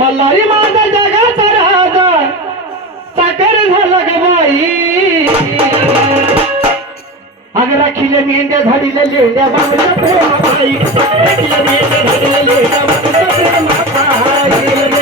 मल्हारी माझा जगाचा राजा. साखर झाला गमाई अगरा खिले मेंढ्या झाडीला लेंड्या बाबा प्रेमाई खिले मेंढ्या झाडीला लेंड्या बाबा प्रेमाई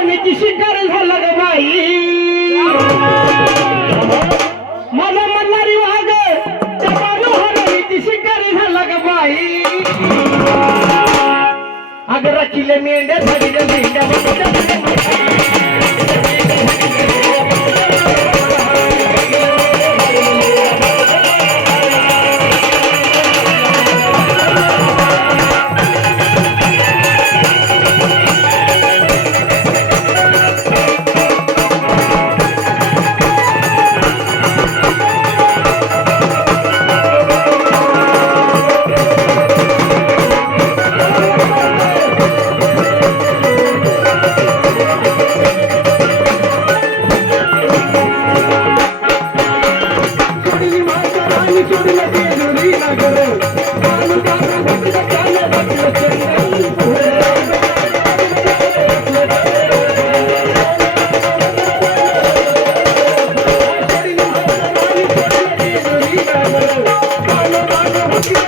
करण्याची शिकार झाला ग बाई. मला म्हणणारी वाघ जपानू हरण्याची शिकार झाला ग बाई. अगं रचिले मेंढ्या झाली मेंढ्या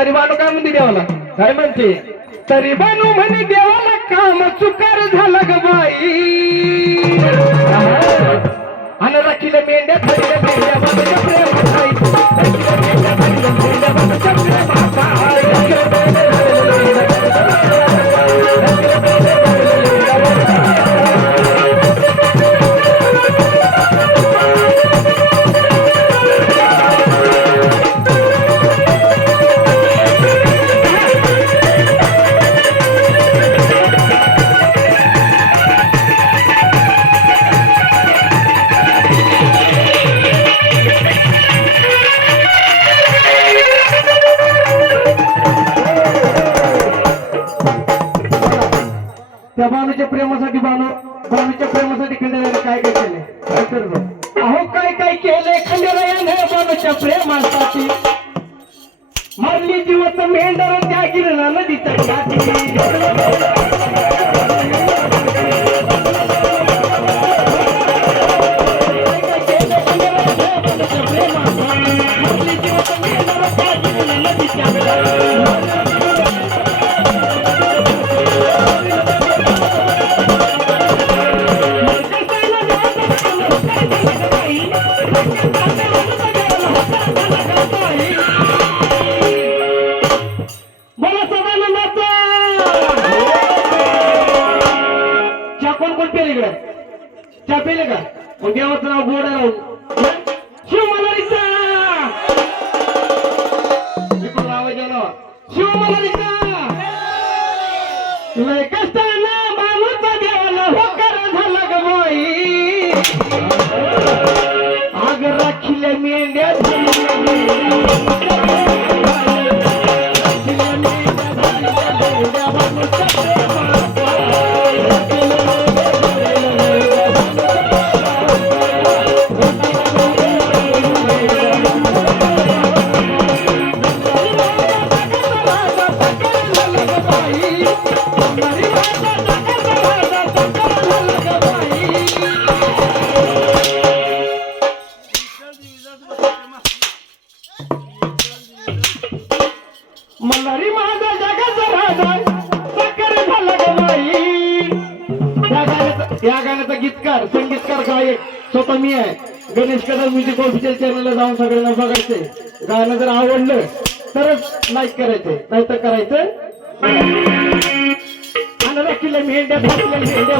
तरी बाणू काय म्हणते देवाला काय म्हणते? तरी बाणू म्हणे देवाला काम चुकार झालं ग बाई. आणि राखीला मेंढ्या मेंढ्या प्रेमासाठी बालो स्वामीच्या प्रेमासाठी खंडेरायाने काय काय केले अहो काय काय केले खंडेरायाने बानूच्या प्रेमासाठी. मरली जीवत मेंढर त्या गिरणा नदीच्या Yeah. या गाण्याचा गीतकार संगीतकार गायक स्वतः मी आहे. गणेश कदम म्युझिक ऑफिशियल चॅनलला जाऊन सगळ्यांना बघायचे. गाणं जर आवडलं तरच लाईक नाही नाहीतर करायचं आणि राखीला मेंढ्या मेंढ्या